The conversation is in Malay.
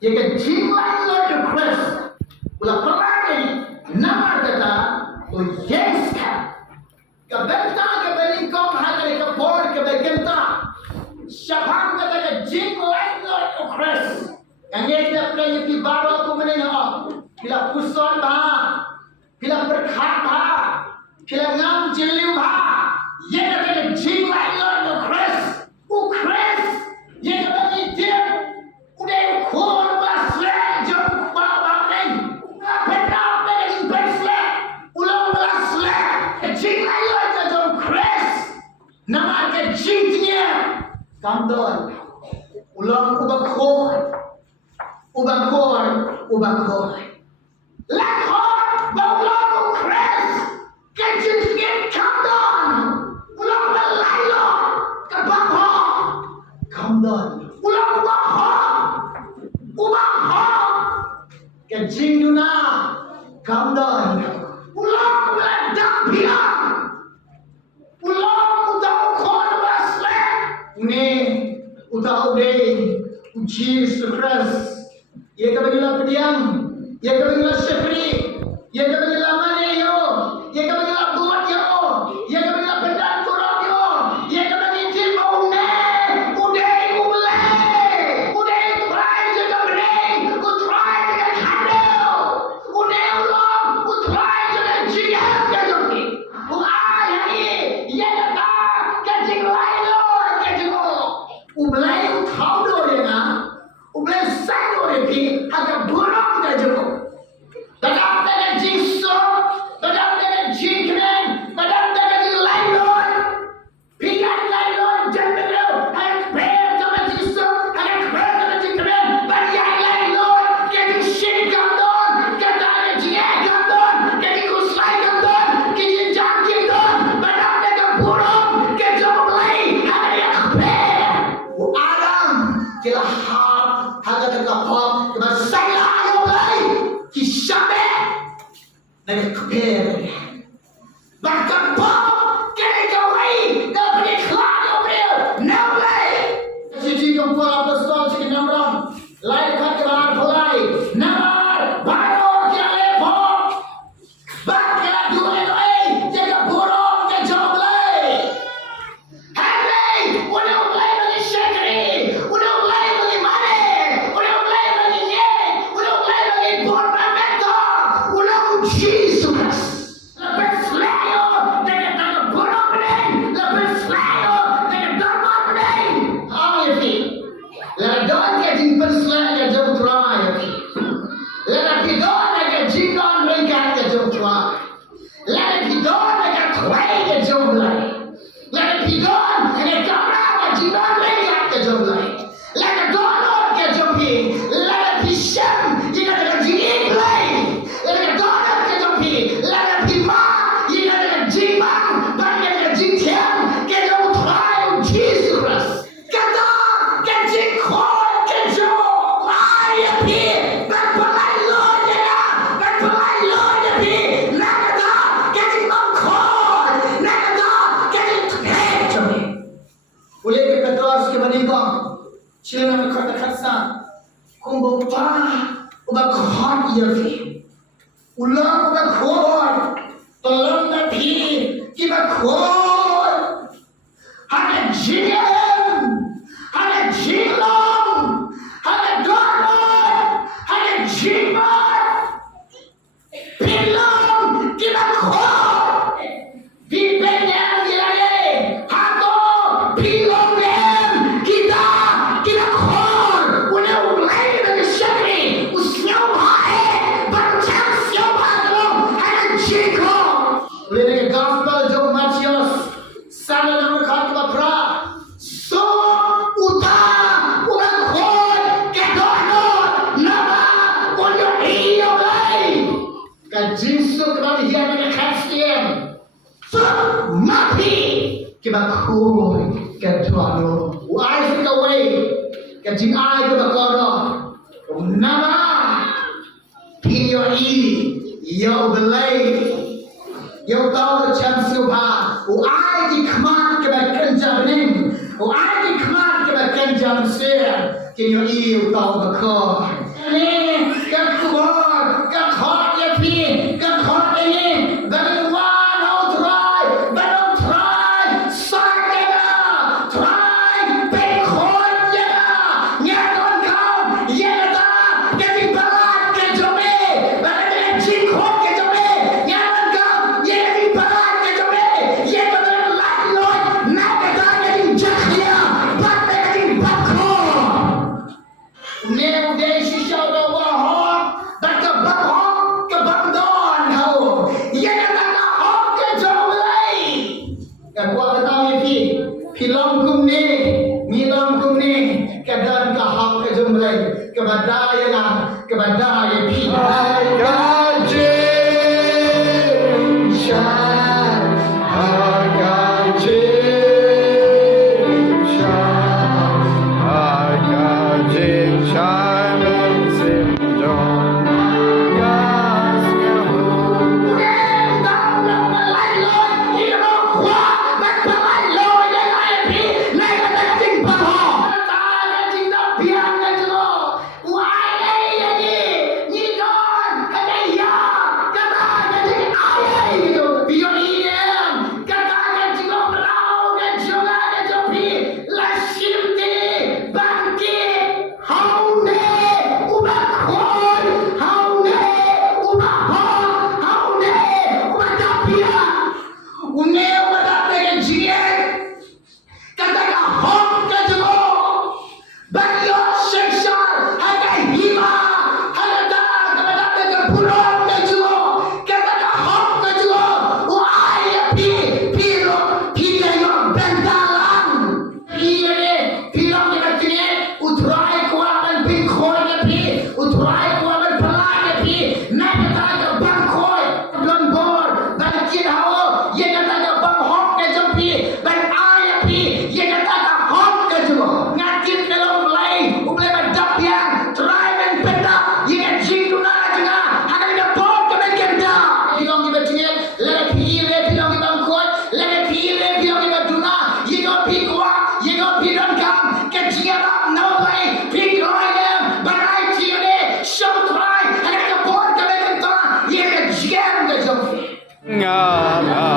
You can jimi like a Chris. Ula pelagi nama kata tu yes kan. Kebenta kebelikong hari Khobor kebekenta. Siapa kata ke jimi like a Chris. Yang kita punya di baru aku menengok. Bila puson bah, bila berkat bah, bila ngam jeliu bah. Yang kata ke jimi like a Chris. Chris. Yang kata ni dia. Udah khor basle jom bawang neng. Pedang dengan basle. Ulang basle. Jing lain ke jom Chris. Nama ke jingnya. Kamdon. Ulang ubah khor. Ubah khor. Ubah khor. Lakhor bawang Chris. Ke jingnya kamdon. Ulang balailo. Kebangho. Kamdon. Ulang ubah Kajing Yuna, come down. Ulang beladang biang. Ulang utang khor basle. Ini utang uday. Jesus Christ. Ia kabila pediang. Ia kabila syekri. Ia kabila maneyo. Ia kabila buat yo. Ia kabila pedang kurang yo. Ia kabila jin mau ne. Uday ubele. Uday try jaga bening. Ku try jaga handle. Uday ulang. Ku try jaga jian jaga ni. Uai hari. Ia kata kajing lain lo. Kajing lo. Ubele utau do dia na. Ubele sai do dia pi. Agak buruk kajing lo. Dadam dengan jing so. Dadam dengan jing keren. Dadam dengan jing lain lo. Pikan lain lo. Jangan lo. Hai keren dengan jing so. Hai keren dengan jing keren. Banyak lain lo. Kajing shit kamdon. Kata jing kamdon. Kajing kuslai kamdon. Kajing jangking don. Dadam dengan buruk. Kajing lain. Hai yang keren. Alam. Kila hal. Haga terkapal. Kema saya ayam lain. Kisame. Dengan Khobor. Bahkan bom. Kena kawai. Dapat iklan yang beliau. Nampai. Siji kumpul apostol cikin namram. Lain kat kelar pulai. Namar. Baru kira lepok. Bahkan dua eloi. Jaga buruk ke jomlai. Hai. Udah mulai bagi syekri. Udah mulai bagi mane. Udah mulai bagi nye. Udah mulai bagi bornamento. Udah Jesus. Lepas selayo. Dengan tangan buruk bening. Lepas selayo. Dengan darman bening. Amin fi. Lada don ke jing perselayo ke jom tuai fi. Lada pidon ke jing don mereka ke jom tuai. Lada pidon ke tuai ke jom belai. Lada pidon ke kamera ke jing don mereka ke jom belai. Lada donor ke jom pi. Lada pisam jika dengan jing belai. Lada donor ke jom pi. Lada pima jika dengan jing bang. Bang dengan jing tiang ke jom tuai Jesus. Kata ke jing khor ke jom. Ayah pi. Bang pelai lo je. Bang pelai lo je pi. Nak kata ke jing bang khor. Nak kata ke jing tuai jom pi. Boleh ke Petros ke meningkong. Sila nak kata kata. Kumbuk pa. Ubah khor ia fi. Ulang ubah khor. Tolong na pi. Kiba khor. Hanya jim. Hanya jilong. Hanya donor. Hanya jimar. Pilong. Kiba khor. Pipenyang dilare. Hato. Pilong dem. Kita khor. Udah mulai dengan syekri. Usiau hae. Bancang siau hadlo. Hanya jiko. Boleh dengan gospel jom Matius. Sana nama kata bapra. So uta. Ulang khor. Kedonor. Nama. Unyo iyo lai. Kajinsu kembali hian dengan Kristian. So mati. Kiba khor. Kedonor. Wai sikawai. Kajing ai ke bakoro. Nama. Piyo i. Yo belai. yêu tao chăm siêu bà ai thì khmat cái bài cân chăm ninh ai thì khmat cái bài cân chăm xe cái yêu tao mà khờ nè cái khobor cái khót cái phi cái khót cái nè cái one out try but don't try sai cái đó try bị khốn cái đó nghe con không nghe ta cái gì bà cái chỗ mê và cái gì khốn cái chỗ mê nghe con không nghe gì bà cái chỗ mê nghe con cái lại lối nào cái ta cái gì chắc kia bắt cái gì bắt khổ nếu để chỉ cho đâu vào họ đặt cái bắt họ cái bắt đòn hầu nghe ta nó họ cái chỗ ấy cái qua cái tao như phi long cung nè mi long cung nè cái đơn cái học cái giống vậy cái bắt đai là cái bắt đai phi Nga